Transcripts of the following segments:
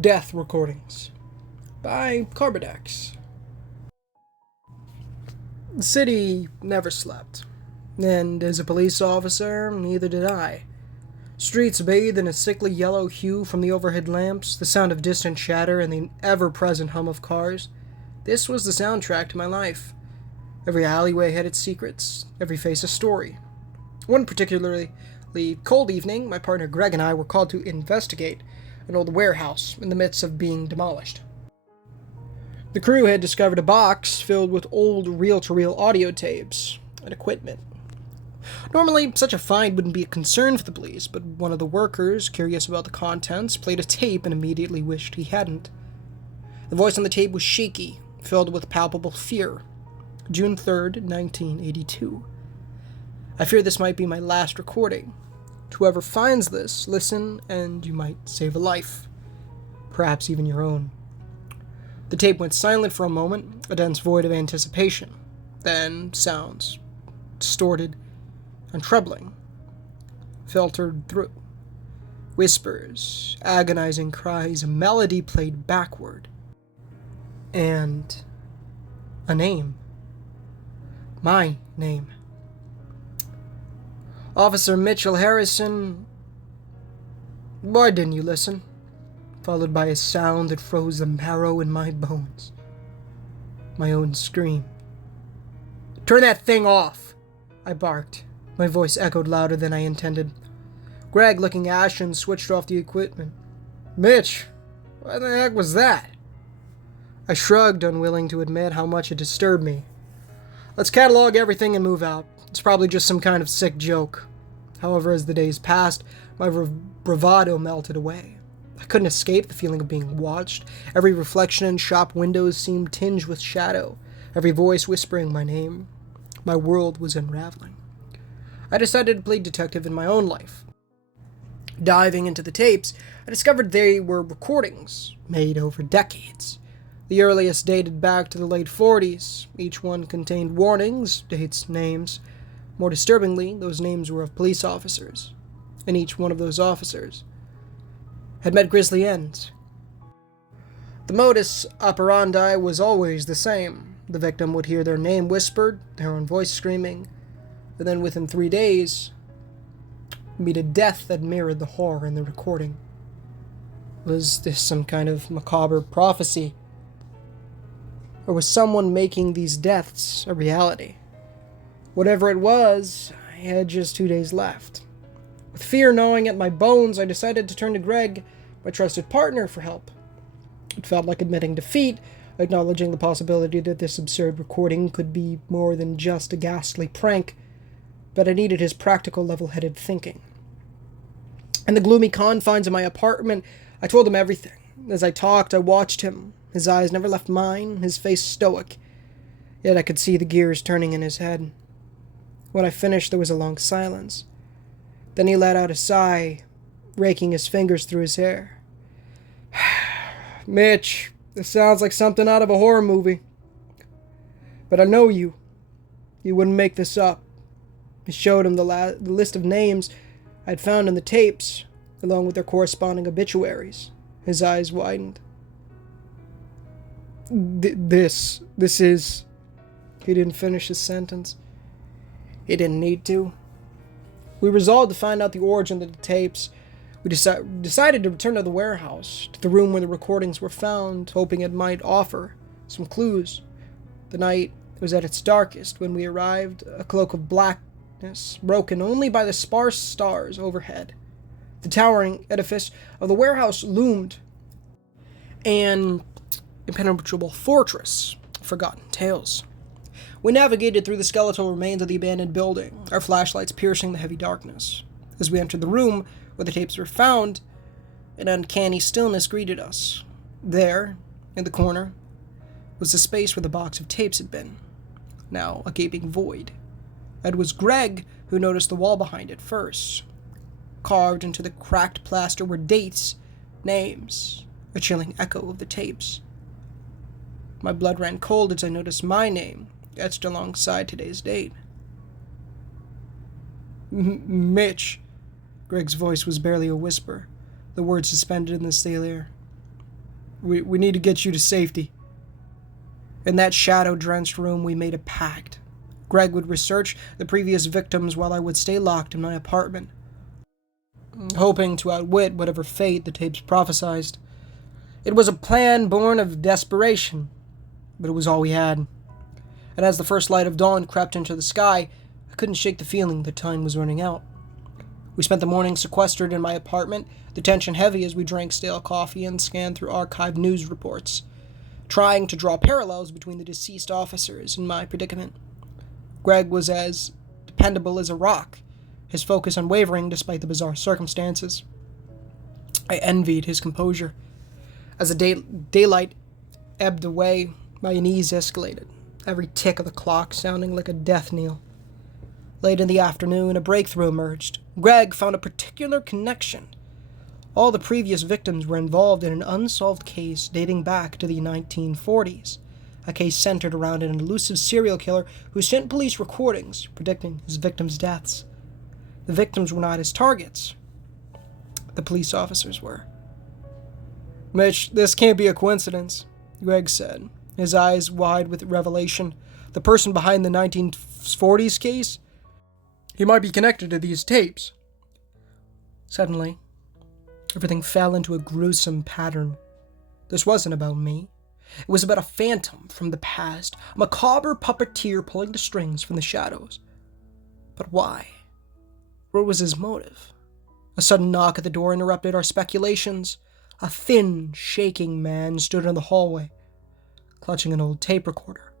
Death Recordings by Carbidex. The city never slept, and as a police officer, neither did I. Streets bathed in a sickly yellow hue from the overhead lamps, the sound of distant chatter, and the ever-present hum of cars. This was the soundtrack to my life. Every alleyway had its secrets, every face a story. One particularly cold evening, my partner Greg and I were called to investigate an old warehouse in the midst of being demolished. The crew had discovered a box filled with old reel-to-reel audio tapes and equipment. Normally, such a find wouldn't be a concern for the police, but one of the workers, curious about the contents, played a tape and immediately wished he hadn't. The voice on the tape was shaky, filled with palpable fear. June 3rd, 1982. I fear this might be my last recording. To whoever finds this, listen and you might save a life. Perhaps even your own. The tape went silent for a moment, a dense void of anticipation. Then sounds, distorted and troubling, filtered through. Whispers, agonizing cries, a melody played backward. And a name. My name. Officer Mitchell Harrison. Why didn't you listen? Followed by a sound that froze the marrow in my bones. My own scream. Turn that thing off! I barked. My voice echoed louder than I intended. Greg, looking ashen, switched off the equipment. Mitch, what the heck was that? I shrugged, unwilling to admit how much it disturbed me. Let's catalog everything and move out. It's probably just some kind of sick joke. However, as the days passed, my bravado melted away. I couldn't escape the feeling of being watched. Every reflection in shop windows seemed tinged with shadow, every voice whispering my name. My world was unraveling. I decided to play detective in my own life. Diving into the tapes, I discovered they were recordings made over decades. The earliest dated back to the late 40s. Each one contained warnings, dates, names. More disturbingly, those names were of police officers, and each one of those officers had met grisly ends. The modus operandi was always the same. The victim would hear their name whispered, their own voice screaming, and then within 3 days, meet a death that mirrored the horror in the recording. Was this some kind of macabre prophecy? Or was someone making these deaths a reality? Whatever it was, I had just 2 days left. With fear gnawing at my bones, I decided to turn to Greg, my trusted partner, for help. It felt like admitting defeat, acknowledging the possibility that this absurd recording could be more than just a ghastly prank, but I needed his practical, level-headed thinking. In the gloomy confines of my apartment, I told him everything. As I talked, I watched him. His eyes never left mine, his face stoic. Yet I could see the gears turning in his head. When I finished, there was a long silence. Then he let out a sigh, raking his fingers through his hair. Mitch, this sounds like something out of a horror movie. But I know you. You wouldn't make this up. I showed him the list of names I'd found in the tapes, along with their corresponding obituaries. His eyes widened. This is... He didn't finish his sentence. He didn't need to. We resolved to find out the origin of the tapes. We decided to return to the warehouse, to the room where the recordings were found, hoping it might offer some clues. The night was at its darkest when we arrived, a cloak of blackness, broken only by the sparse stars overhead. The towering edifice of the warehouse loomed, an impenetrable fortress of forgotten tales. We navigated through the skeletal remains of the abandoned building, our flashlights piercing the heavy darkness. As we entered the room where the tapes were found, an uncanny stillness greeted us. There, in the corner, was the space where the box of tapes had been, now a gaping void. It was Greg who noticed the wall behind it first. Carved into the cracked plaster were dates, names, a chilling echo of the tapes. My blood ran cold as I noticed my name etched alongside today's date. Mitch. Greg's voice was barely a whisper, the words suspended in the stale air. We need to get you to safety." In that shadow-drenched room, we made a pact. Greg would research the previous victims while I would stay locked in my apartment, hoping to outwit whatever fate the tapes prophesized. It was a plan born of desperation, but it was all we had. And as the first light of dawn crept into the sky, I couldn't shake the feeling that time was running out. We spent the morning sequestered in my apartment, the tension heavy as we drank stale coffee and scanned through archived news reports, trying to draw parallels between the deceased officers and my predicament. Greg was as dependable as a rock, his focus unwavering despite the bizarre circumstances. I envied his composure. As the daylight ebbed away, my unease escalated, every tick of the clock sounding like a death knell. Late in the afternoon, a breakthrough emerged. Greg found a particular connection. All the previous victims were involved in an unsolved case dating back to the 1940s, a case centered around an elusive serial killer who sent police recordings predicting his victims' deaths. The victims were not his targets. The police officers were. "Mitch, this can't be a coincidence," Greg said, his eyes wide with revelation. "The person behind the 1940s case? He might be connected to these tapes." Suddenly, everything fell into a gruesome pattern. This wasn't about me. It was about a phantom from the past, a macabre puppeteer pulling the strings from the shadows. But why? What was his motive? A sudden knock at the door interrupted our speculations. A thin, shaking man stood in the hallway, clutching an old tape recorder.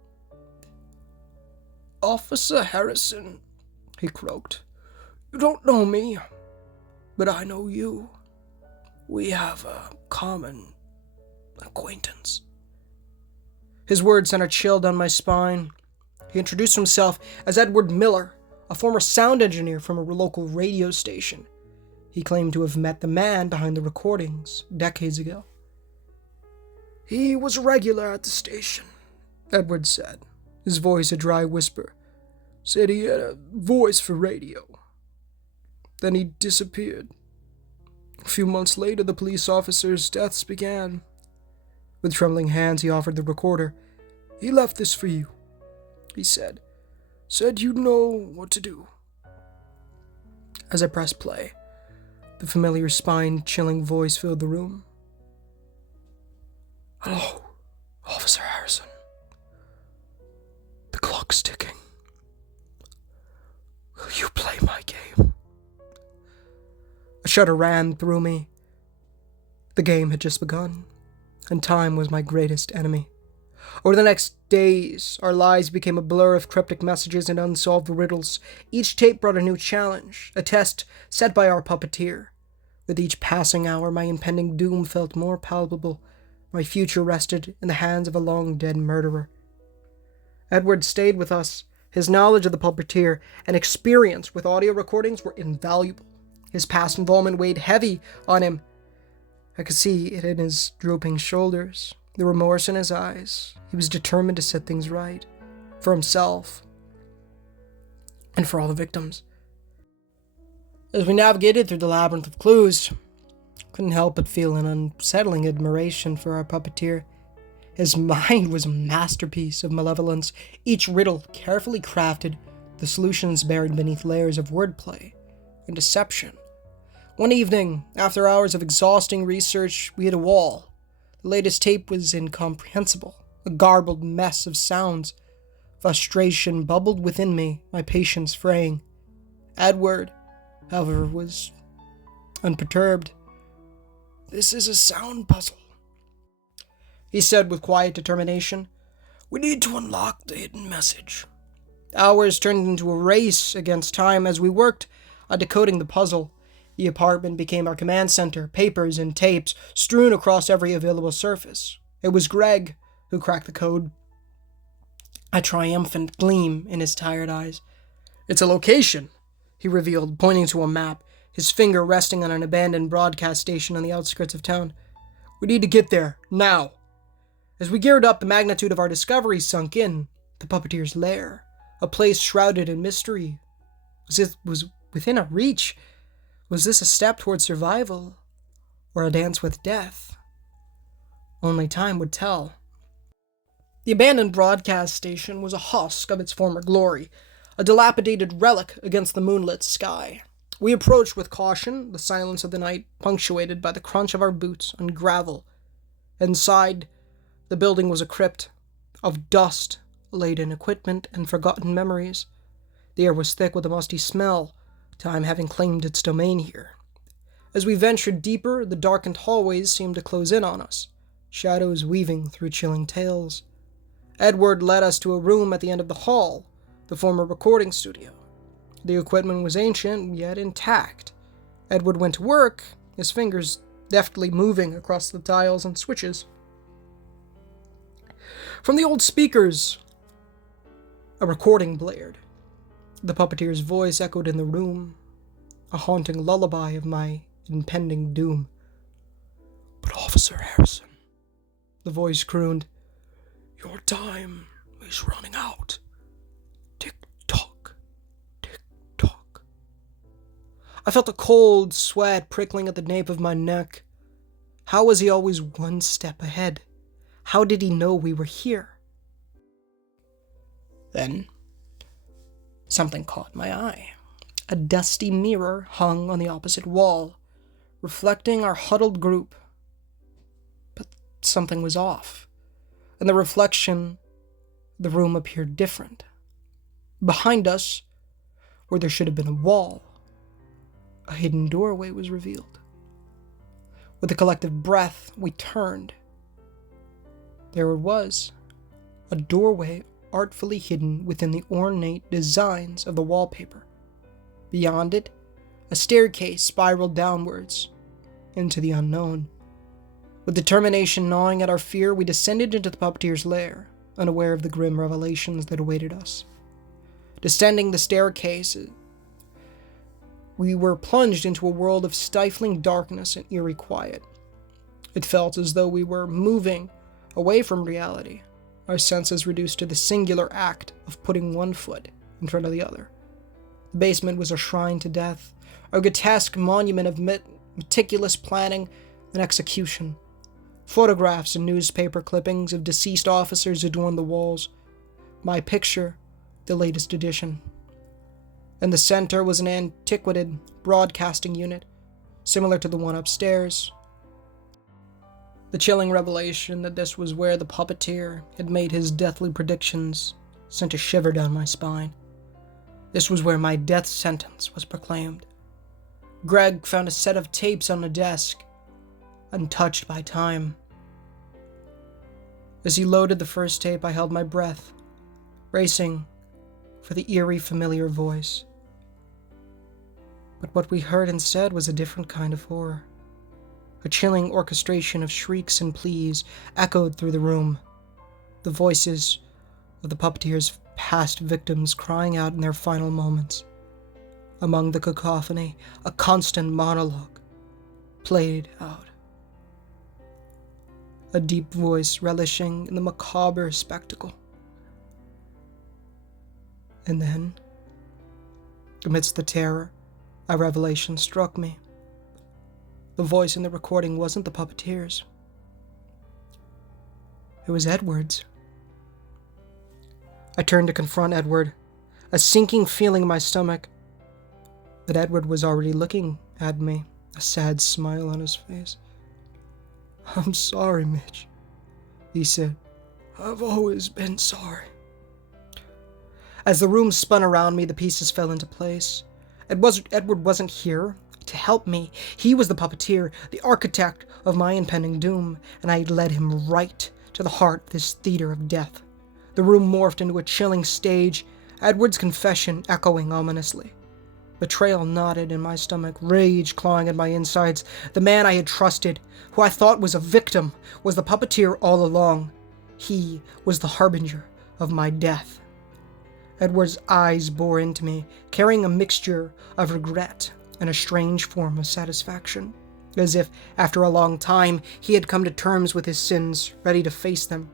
"Officer Harrison," he croaked. "You don't know me, but I know you. We have a common acquaintance." His words sent a chill down my spine. He introduced himself as Edward Miller, a former sound engineer from a local radio station. He claimed to have met the man behind the recordings decades ago. "He was a regular at the station," Edward said, his voice a dry whisper. "Said he had a voice for radio. Then he disappeared. A few months later, the police officers' deaths began." With trembling hands, he offered the recorder. "He left this for you," he said. "Said you'd know what to do." As I pressed play, the familiar spine-chilling voice filled the room. "Hello, Officer Harrison. The clock's ticking. Will you play my game?" A shudder ran through me. The game had just begun, and time was my greatest enemy. Over the next days, our lives became a blur of cryptic messages and unsolved riddles. Each tape brought a new challenge, a test set by our puppeteer. With each passing hour, my impending doom felt more palpable. My future rested in the hands of a long-dead murderer. Edward stayed with us. His knowledge of the puppeteer and experience with audio recordings were invaluable. His past involvement weighed heavy on him. I could see it in his drooping shoulders, the remorse in his eyes. He was determined to set things right, for himself, and for all the victims. As we navigated through the labyrinth of clues, I couldn't help but feel an unsettling admiration for our puppeteer. His mind was a masterpiece of malevolence, each riddle carefully crafted, the solutions buried beneath layers of wordplay and deception. One evening, after hours of exhausting research, we hit a wall. The latest tape was incomprehensible, a garbled mess of sounds. Frustration bubbled within me, my patience fraying. Edward, however, was unperturbed. "This is a sound puzzle," he said with quiet determination. "We need to unlock the hidden message." Hours turned into a race against time as we worked on decoding the puzzle. The apartment became our command center, papers and tapes strewn across every available surface. It was Greg who cracked the code, a triumphant gleam in his tired eyes. "It's a location," he revealed, pointing to a map, his finger resting on an abandoned broadcast station on the outskirts of town. "We need to get there, now." As we geared up, the magnitude of our discovery sunk in. The puppeteer's lair, a place shrouded in mystery. Was within our reach. Was this a step toward survival, or a dance with death? Only time would tell. The abandoned broadcast station was a husk of its former glory, a dilapidated relic against the moonlit sky. We approached with caution, the silence of the night punctuated by the crunch of our boots on gravel. Inside, the building was a crypt of dust, laden equipment, and forgotten memories. The air was thick with a musty smell, time having claimed its domain here. As we ventured deeper, the darkened hallways seemed to close in on us, shadows weaving through chilling tales. Edward led us to a room at the end of the hall, the former recording studio. The equipment was ancient, yet intact. Edward went to work, his fingers deftly moving across the dials and switches. From the old speakers, a recording blared. The puppeteer's voice echoed in the room, a haunting lullaby of my impending doom. "But Officer Harrison," the voice crooned, "your time is running out. Tick-tock, tick-tock." I felt a cold sweat prickling at the nape of my neck. How was he always one step ahead? How did he know we were here? Then, something caught my eye. A dusty mirror hung on the opposite wall, reflecting our huddled group. But something was off. In the reflection, the room appeared different. Behind us, where there should have been a wall, a hidden doorway was revealed. With a collective breath, we turned. There it was, a doorway artfully hidden within the ornate designs of the wallpaper. Beyond it, a staircase spiraled downwards into the unknown. With determination gnawing at our fear, we descended into the puppeteer's lair, unaware of the grim revelations that awaited us. Descending the staircase, we were plunged into a world of stifling darkness and eerie quiet. It felt as though we were moving away from reality, our senses reduced to the singular act of putting one foot in front of the other. The basement was a shrine to death, a grotesque monument of meticulous planning and execution. Photographs and newspaper clippings of deceased officers adorned the walls. My picture, the latest edition. In the center was an antiquated broadcasting unit, similar to the one upstairs. The chilling revelation that this was where the puppeteer had made his deathly predictions sent a shiver down my spine. This was where my death sentence was proclaimed. Greg found a set of tapes on the desk, untouched by time. As he loaded the first tape, I held my breath, bracing for the eerie, familiar voice. But what we heard instead was a different kind of horror. A chilling orchestration of shrieks and pleas echoed through the room. The voices of the puppeteer's past victims crying out in their final moments. Among the cacophony, a constant monologue played out. A deep voice relishing in the macabre spectacle. And then, amidst the terror, a revelation struck me. The voice in the recording wasn't the puppeteer's. It was Edward's. I turned to confront Edward, a sinking feeling in my stomach. But Edward was already looking at me, a sad smile on his face. "I'm sorry, Mitch," he said. "I've always been sorry." As the room spun around me, the pieces fell into place. Edward wasn't here to help me. He was the puppeteer, the architect of my impending doom, and I had led him right to the heart of this theater of death. The room morphed into a chilling stage, Edward's confession echoing ominously. Betrayal knotted in my stomach, rage clawing at my insides. The man I had trusted, who I thought was a victim, was the puppeteer all along. He was the harbinger of my death. Edward's eyes bore into me, carrying a mixture of regret and a strange form of satisfaction, as if, after a long time, he had come to terms with his sins, ready to face them.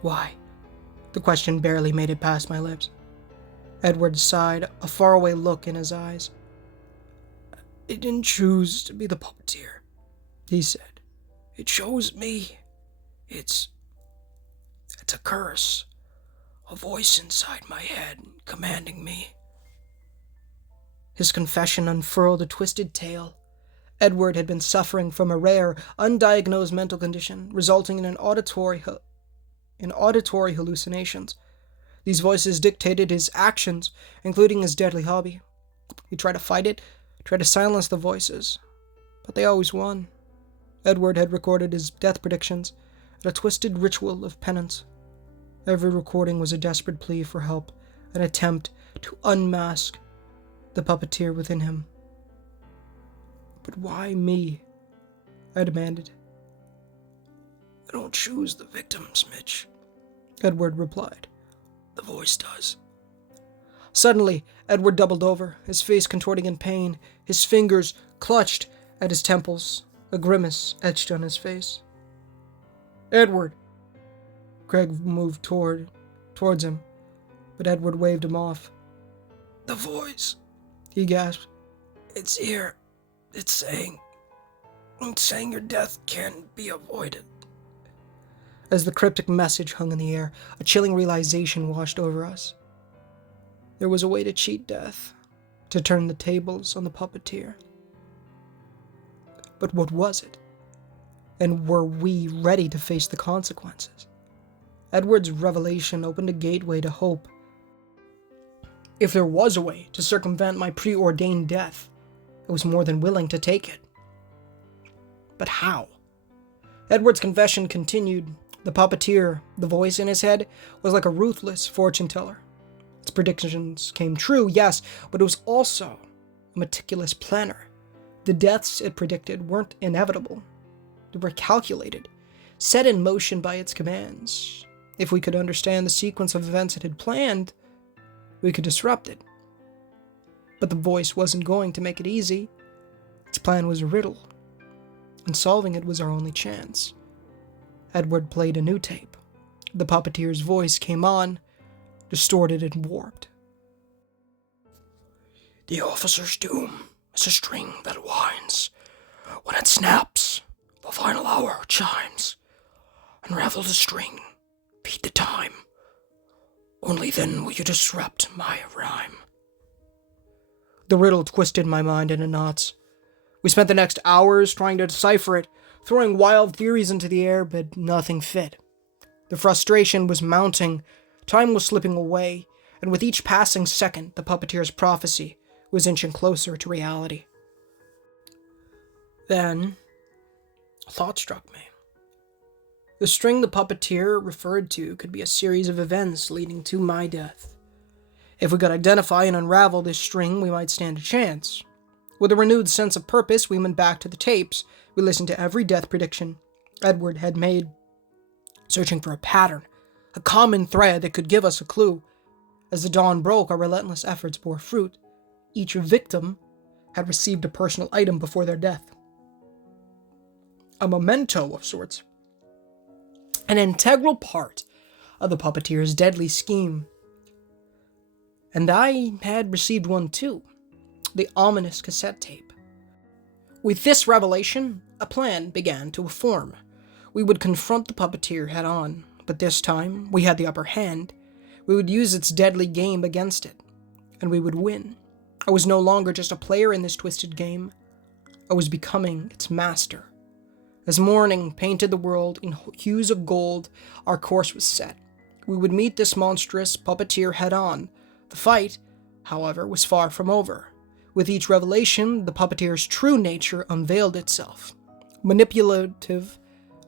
"Why?" The question barely made it past my lips. Edward sighed, a faraway look in his eyes. "I didn't choose to be the puppeteer," he said. It shows me. It's a curse. A voice inside my head commanding me." His confession unfurled a twisted tale. Edward had been suffering from a rare, undiagnosed mental condition, resulting in auditory hallucinations. These voices dictated his actions, including his deadly hobby. He tried to fight it, tried to silence the voices, but they always won. Edward had recorded his death predictions, a twisted ritual of penance. Every recording was a desperate plea for help, an attempt to unmask the puppeteer within him. "But why me?" I demanded. "I don't choose the victims, Mitch," Edward replied. "The voice does." Suddenly, Edward doubled over, his face contorting in pain, his fingers clutched at his temples, a grimace etched on his face. "Edward!" Craig moved towards him, but Edward waved him off. "The voice," he gasped. "It's here. It's saying your death can be avoided." As the cryptic message hung in the air, a chilling realization washed over us. There was a way to cheat death, to turn the tables on the puppeteer. But what was it? And were we ready to face the consequences? Edward's revelation opened a gateway to hope. If there was a way to circumvent my preordained death, I was more than willing to take it. But how? Edward's confession continued. The puppeteer, the voice in his head, was like a ruthless fortune teller. Its predictions came true, yes, but it was also a meticulous planner. The deaths it predicted weren't inevitable. They were calculated, set in motion by its commands. If we could understand the sequence of events it had planned, we could disrupt it. But the voice wasn't going to make it easy. Its plan was a riddle, and solving it was our only chance. Edward played a new tape. The puppeteer's voice came on, distorted and warped. "The officer's doom is a string that winds. When it snaps, the final hour chimes. Unravel the string, beat the time. Only then will you disrupt my rhyme." The riddle twisted my mind into knots. We spent the next hours trying to decipher it, throwing wild theories into the air, but nothing fit. The frustration was mounting, time was slipping away, and with each passing second, the puppeteer's prophecy was inching closer to reality. Then, a thought struck me. The string the puppeteer referred to could be a series of events leading to my death. If we could identify and unravel this string, we might stand a chance. With a renewed sense of purpose, we went back to the tapes. We listened to every death prediction Edward had made, searching for a pattern, a common thread that could give us a clue. As the dawn broke, our relentless efforts bore fruit. Each victim had received a personal item before their death. A memento of sorts. An integral part of the puppeteer's deadly scheme. And I had received one too. The ominous cassette tape. With this revelation, a plan began to form. We would confront the puppeteer head on, but this time we had the upper hand. We would use its deadly game against it, and we would win. I was no longer just a player in this twisted game. I was becoming its master. As morning painted the world in hues of gold, our course was set. We would meet this monstrous puppeteer head on. The fight, however, was far from over. With each revelation, the puppeteer's true nature unveiled itself. Manipulative,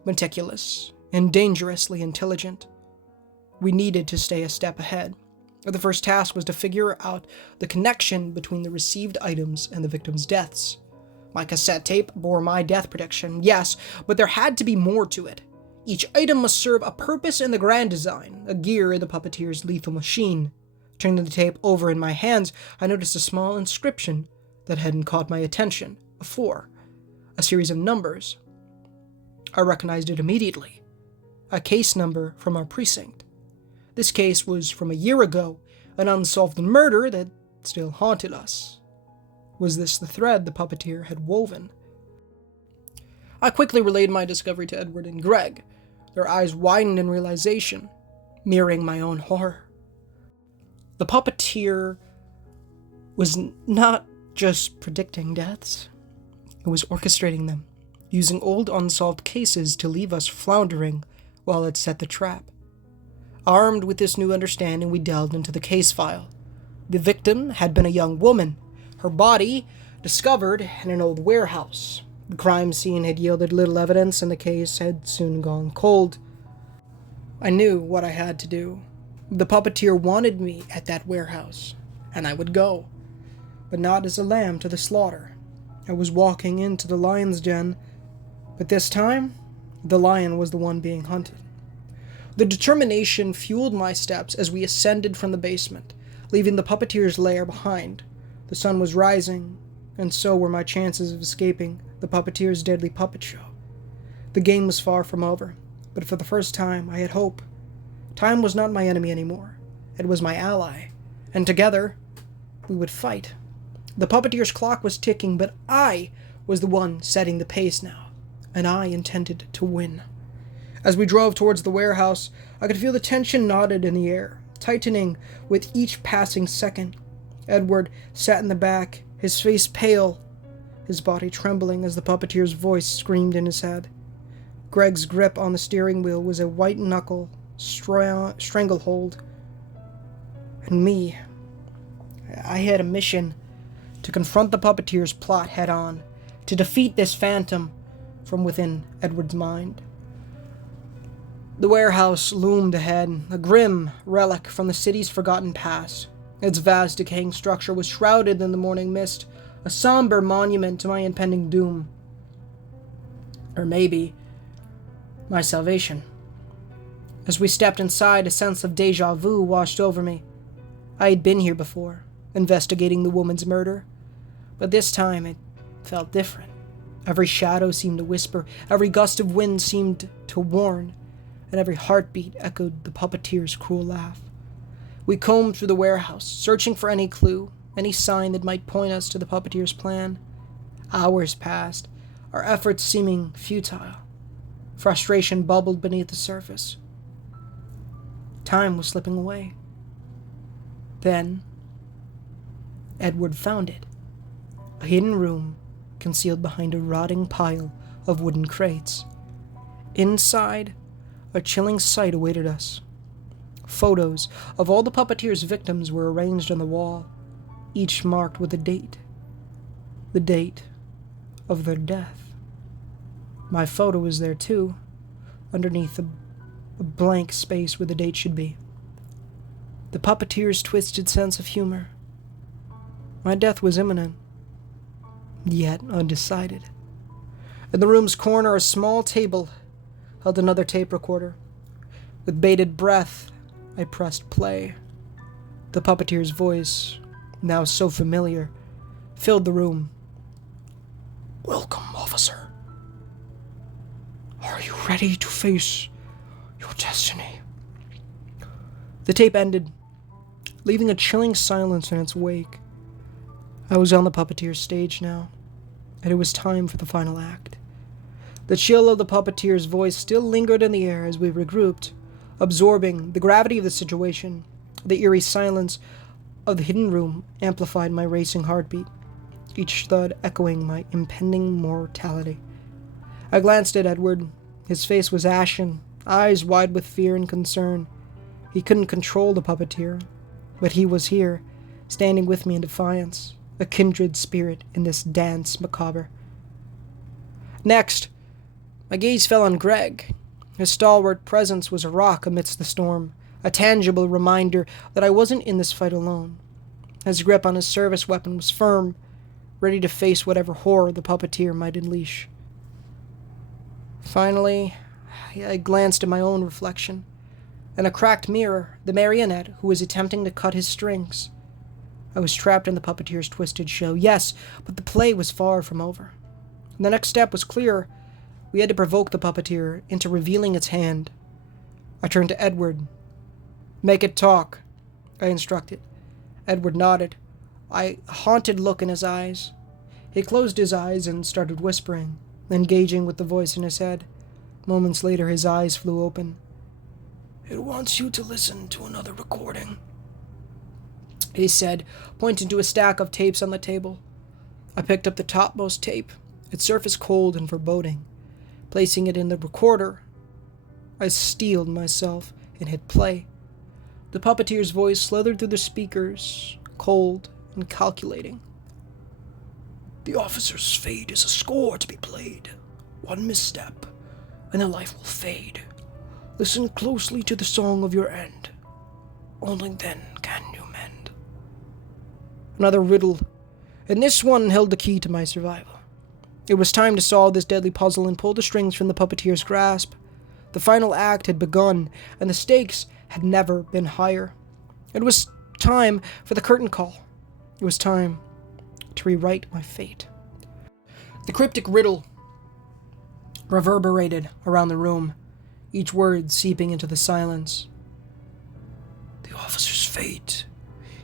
meticulous, and dangerously intelligent. We needed to stay a step ahead. The first task was to figure out the connection between the received items and the victims' deaths. My cassette tape bore my death prediction, yes, but there had to be more to it. Each item must serve a purpose in the grand design, a gear in the puppeteer's lethal machine. Turning the tape over in my hands, I noticed a small inscription that hadn't caught my attention before. A series of numbers. I recognized it immediately. A case number from our precinct. This case was from a year ago, an unsolved murder that still haunted us. Was this the thread the puppeteer had woven? I quickly relayed my discovery to Edward and Greg. Their eyes widened in realization, mirroring my own horror. The puppeteer was not just predicting deaths, it was orchestrating them, using old unsolved cases to leave us floundering while it set the trap. Armed with this new understanding, we delved into the case file. The victim had been a young woman, her body discovered in an old warehouse. The crime scene had yielded little evidence and the case had soon gone cold. I knew what I had to do. The puppeteer wanted me at that warehouse, and I would go, but not as a lamb to the slaughter. I was walking into the lion's den, but this time, the lion was the one being hunted. The determination fueled my steps as we ascended from the basement, leaving the puppeteer's lair behind. The sun was rising, and so were my chances of escaping the puppeteer's deadly puppet show. The game was far from over, but for the first time I had hope. Time was not my enemy anymore. It was my ally, and together we would fight. The puppeteer's clock was ticking, but I was the one setting the pace now, and I intended to win. As we drove towards the warehouse, I could feel the tension knotted in the air, tightening with each passing second. Edward sat in the back, his face pale, his body trembling as the puppeteer's voice screamed in his head. Greg's grip on the steering wheel was a white-knuckle stranglehold. And me, I had a mission to confront the puppeteer's plot head-on, to defeat this phantom from within Edward's mind. The warehouse loomed ahead, a grim relic from the city's forgotten past. Its vast, decaying structure was shrouded in the morning mist, a somber monument to my impending doom. Or maybe my salvation. As we stepped inside, a sense of déjà vu washed over me. I had been here before, investigating the woman's murder, but this time it felt different. Every shadow seemed to whisper, every gust of wind seemed to warn, and every heartbeat echoed the puppeteer's cruel laugh. We combed through the warehouse, searching for any clue, any sign that might point us to the puppeteer's plan. Hours passed, our efforts seeming futile. Frustration bubbled beneath the surface. Time was slipping away. Then, Edward found it. A hidden room concealed behind a rotting pile of wooden crates. Inside, a chilling sight awaited us. Photos of all the puppeteer's victims were arranged on the wall, each marked with a date. The date of their death. My photo was there too, underneath a blank space where the date should be. The puppeteer's twisted sense of humor. My death was imminent, yet undecided. In the room's corner, a small table held another tape recorder. With bated breath, I pressed play. The puppeteer's voice, now so familiar, filled the room. "Welcome, officer. Are you ready to face your destiny?" The tape ended, leaving a chilling silence in its wake. I was on the puppeteer's stage now, and it was time for the final act. The chill of the puppeteer's voice still lingered in the air as we regrouped, absorbing the gravity of the situation. The eerie silence of the hidden room amplified my racing heartbeat, each thud echoing my impending mortality. I glanced at Edward. His face was ashen, eyes wide with fear and concern. He couldn't control the puppeteer, but he was here, standing with me in defiance, a kindred spirit in this dance macabre. Next, my gaze fell on Greg. His stalwart presence was a rock amidst the storm, a tangible reminder that I wasn't in this fight alone. His grip on his service weapon was firm, ready to face whatever horror the puppeteer might unleash. Finally, I glanced at my own reflection. In a cracked mirror, the marionette who was attempting to cut his strings. I was trapped in the puppeteer's twisted show, yes, but the play was far from over. The next step was clear. We had to provoke the puppeteer into revealing its hand. I turned to Edward. "Make it talk," I instructed. Edward nodded, a haunted look in his eyes. He closed his eyes and started whispering, engaging with the voice in his head. Moments later, his eyes flew open. "It wants you to listen to another recording," he said, pointing to a stack of tapes on the table. I picked up the topmost tape, its surface cold and foreboding. Placing it in the recorder, I steeled myself and hit play. The puppeteer's voice slithered through the speakers, cold and calculating. "The officer's fate is a score to be played. One misstep, and the life will fade. Listen closely to the song of your end. Only then can you mend." Another riddle, and this one held the key to my survival. It was time to solve this deadly puzzle and pull the strings from the puppeteer's grasp. The final act had begun, and the stakes had never been higher. It was time for the curtain call. It was time to rewrite my fate. The cryptic riddle reverberated around the room, each word seeping into the silence. "The officer's fate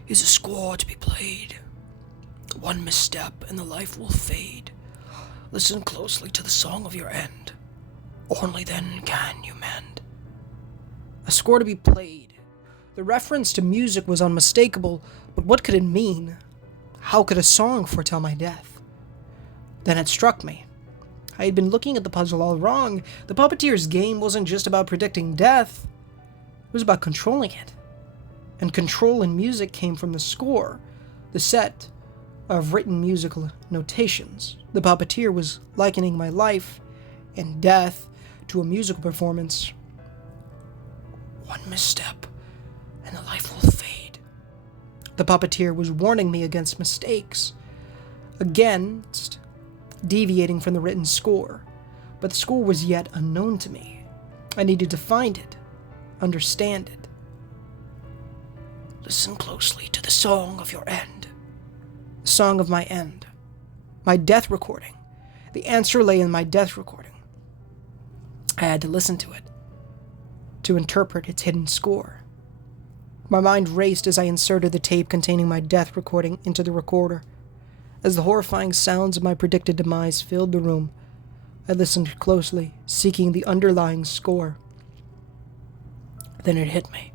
is a score to be played. One misstep and the life will fade. Listen closely to the song of your end. Only then can you mend." A score to be played. The reference to music was unmistakable, but what could it mean? How could a song foretell my death? Then it struck me. I had been looking at the puzzle all wrong. The puppeteer's game wasn't just about predicting death. It was about controlling it. And control in music came from the score, the set of written musical notations. The puppeteer was likening my life and death to a musical performance. One misstep, and the life will fade. The puppeteer was warning me against mistakes, against deviating from the written score. But the score was yet unknown to me. I needed to find it, understand it. Listen closely to the song of your end. The song of my end. My death recording. The answer lay in my death recording. I had to listen to it, to interpret its hidden score. My mind raced as I inserted the tape containing my death recording into the recorder. As the horrifying sounds of my predicted demise filled the room, I listened closely, seeking the underlying score. Then it hit me.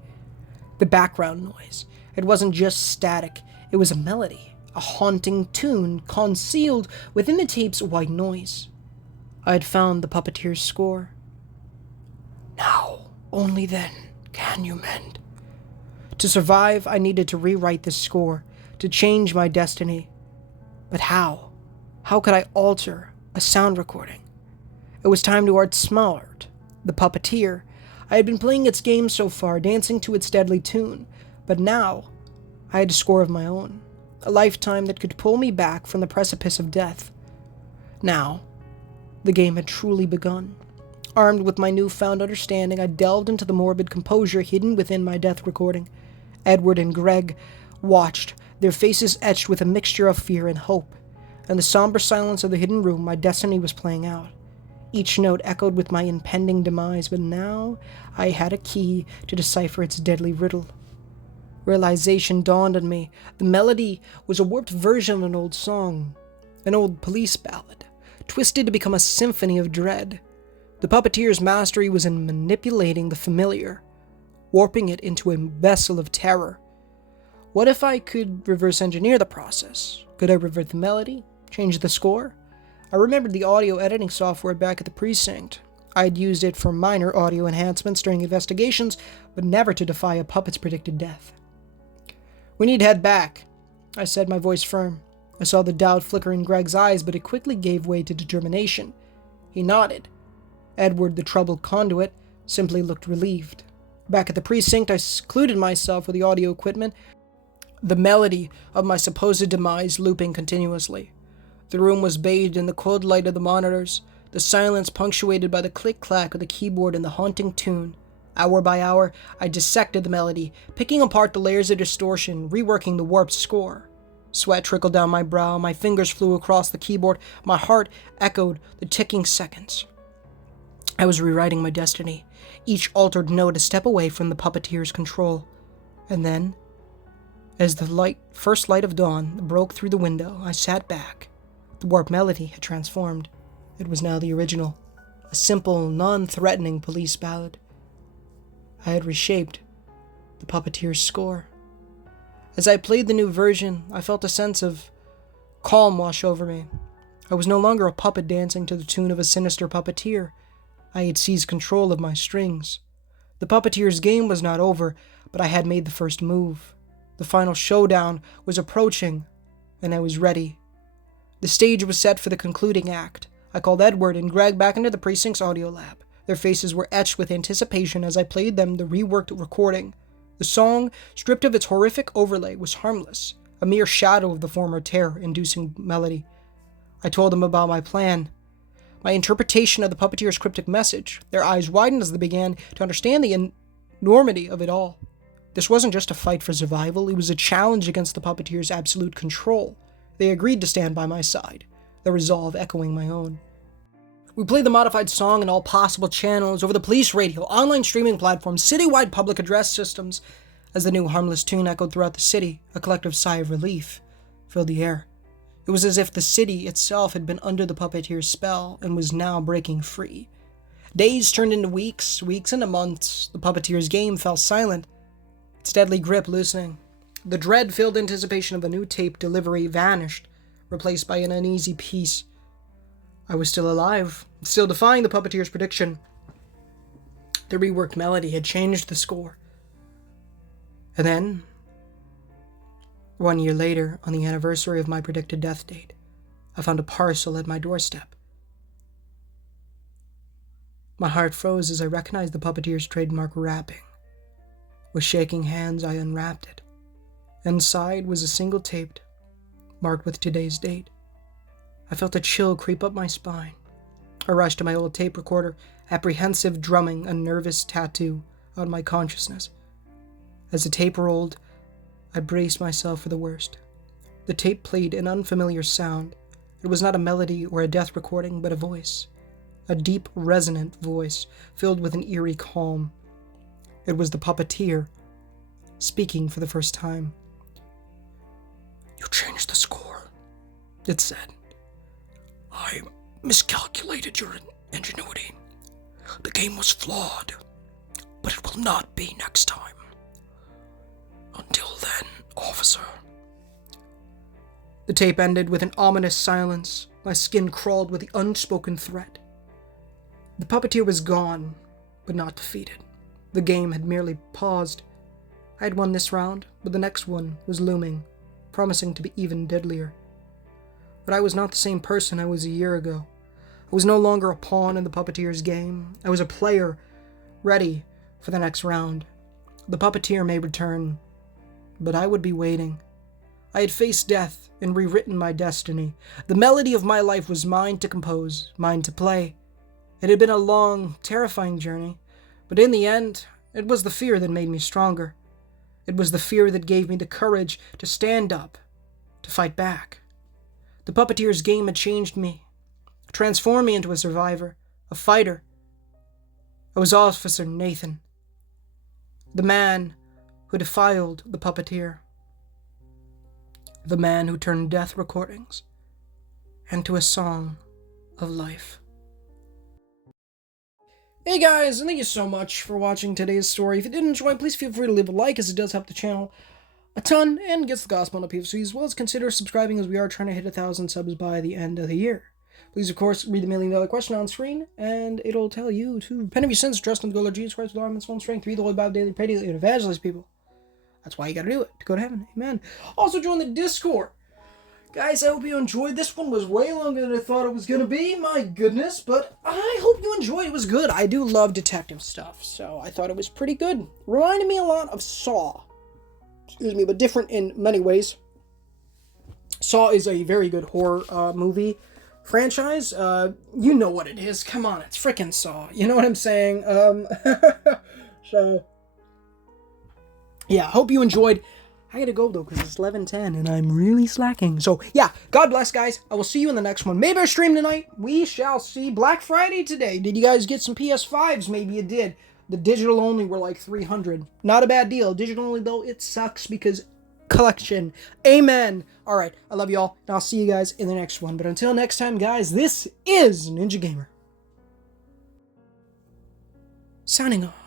The background noise. It wasn't just static, it was a melody, a haunting tune concealed within the tape's white noise. I had found the puppeteer's score. Now, only then, can you mend. To survive, I needed to rewrite this score, to change my destiny. But how? How could I alter a sound recording? It was time to outsmart the puppeteer. I had been playing its game so far, dancing to its deadly tune, but now I had a score of my own, a lifetime that could pull me back from the precipice of death. Now, the game had truly begun. Armed with my newfound understanding, I delved into the morbid composure hidden within my death recording. Edward and Greg watched, their faces etched with a mixture of fear and hope. In the somber silence of the hidden room, my destiny was playing out. Each note echoed with my impending demise, but now I had a key to decipher its deadly riddle. Realization dawned on me. The melody was a warped version of an old song, an old police ballad, twisted to become a symphony of dread. The puppeteer's mastery was in manipulating the familiar, warping it into a vessel of terror. What if I could reverse engineer the process? Could I revert the melody? Change the score? I remembered the audio editing software back at the precinct. I had used it for minor audio enhancements during investigations, but never to defy a puppet's predicted death. "We need to head back," I said, my voice firm. I saw the doubt flicker in Greg's eyes, but it quickly gave way to determination. He nodded. Edward, the troubled conduit, simply looked relieved. Back at the precinct, I secluded myself with the audio equipment, the melody of my supposed demise looping continuously. The room was bathed in the cold light of the monitors, the silence punctuated by the click-clack of the keyboard and the haunting tune. Hour by hour, I dissected the melody, picking apart the layers of distortion, reworking the warped score. Sweat trickled down my brow, my fingers flew across the keyboard, my heart echoed the ticking seconds. I was rewriting my destiny, each altered note a step away from the puppeteer's control. And then, as the first light of dawn broke through the window, I sat back. The warped melody had transformed. It was now the original, a simple, non-threatening police ballad. I had reshaped the puppeteer's score. As I played the new version, I felt a sense of calm wash over me. I was no longer a puppet dancing to the tune of a sinister puppeteer. I had seized control of my strings. The puppeteer's game was not over, but I had made the first move. The final showdown was approaching, and I was ready. The stage was set for the concluding act. I called Edward and Greg back into the precinct's audio lab. Their faces were etched with anticipation as I played them the reworked recording. The song, stripped of its horrific overlay, was harmless, a mere shadow of the former terror-inducing melody. I told them about my plan, my interpretation of the puppeteer's cryptic message. Their eyes widened as they began to understand the enormity of it all. This wasn't just a fight for survival, it was a challenge against the puppeteer's absolute control. They agreed to stand by my side, their resolve echoing my own. We played the modified song in all possible channels, over the police radio, online streaming platforms, citywide public address systems. As the new harmless tune echoed throughout the city, a collective sigh of relief filled the air. It was as if the city itself had been under the puppeteer's spell and was now breaking free. Days turned into weeks, weeks into months. The puppeteer's game fell silent, its deadly grip loosening. The dread-filled anticipation of a new tape delivery vanished, replaced by an uneasy peace. I was still alive, still defying the puppeteer's prediction. The reworked melody had changed the score. And then, 1 year later, on the anniversary of my predicted death date, I found a parcel at my doorstep. My heart froze as I recognized the puppeteer's trademark wrapping. With shaking hands, I unwrapped it. Inside was a single tape, marked with today's date. I felt a chill creep up my spine. I rushed to my old tape recorder, apprehensive drumming a nervous tattoo on my consciousness. As the tape rolled, I braced myself for the worst. The tape played an unfamiliar sound. It was not a melody or a death recording, but a voice. A deep, resonant voice, filled with an eerie calm. It was the puppeteer, speaking for the first time. "You changed the score," it said. "I miscalculated your ingenuity. The game was flawed, but it will not be next time. Until then, officer." The tape ended with an ominous silence. My skin crawled with the unspoken threat. The puppeteer was gone, but not defeated. The game had merely paused. I had won this round, but the next one was looming, promising to be even deadlier. But I was not the same person I was a year ago. I was no longer a pawn in the puppeteer's game. I was a player, ready for the next round. The puppeteer may return, but I would be waiting. I had faced death and rewritten my destiny. The melody of my life was mine to compose, mine to play. It had been a long, terrifying journey, but in the end, it was the fear that made me stronger. It was the fear that gave me the courage to stand up, to fight back. The puppeteer's game had changed me, transformed me into a survivor, a fighter. I was Officer Nathan, the man who defiled the puppeteer, the man who turned death recordings into a song of life. Hey guys, and thank you so much for watching today's story. If you did enjoy, please feel free to leave a like, as it does help the channel a ton and gets the gospel on PFC, as well as consider subscribing, as we are trying to hit 1,000 subs by the end of the year. Please, of course, read the $1 million question on screen, and it'll tell you to repent of your sins, trust in the Lord Jesus Christ with all our own strength, read the Holy Bible daily, pray daily, and evangelize people. That's why you gotta do it, to go to heaven. Amen. Also, join the Discord. Guys, I hope you enjoyed. This one was way longer than I thought it was going to be. My goodness. But I hope you enjoyed. It was good. I do love detective stuff, so I thought it was pretty good. Reminded me a lot of Saw. Excuse me, but different in many ways. Saw is a very good horror movie franchise. You know what it is. Come on, it's frickin' Saw. You know what I'm saying? So, yeah, hope you enjoyed. I gotta go, though, because it's 11:10, and I'm really slacking. So, yeah, God bless, guys. I will see you in the next one. Maybe I stream tonight. We shall see. Black Friday today. Did you guys get some PS5s? Maybe you did. The digital only were like 300. Not a bad deal. Digital only, though, it sucks because collection. Amen. All right, I love you all, and I'll see you guys in the next one. But until next time, guys, this is Ninja Gamer. Signing off.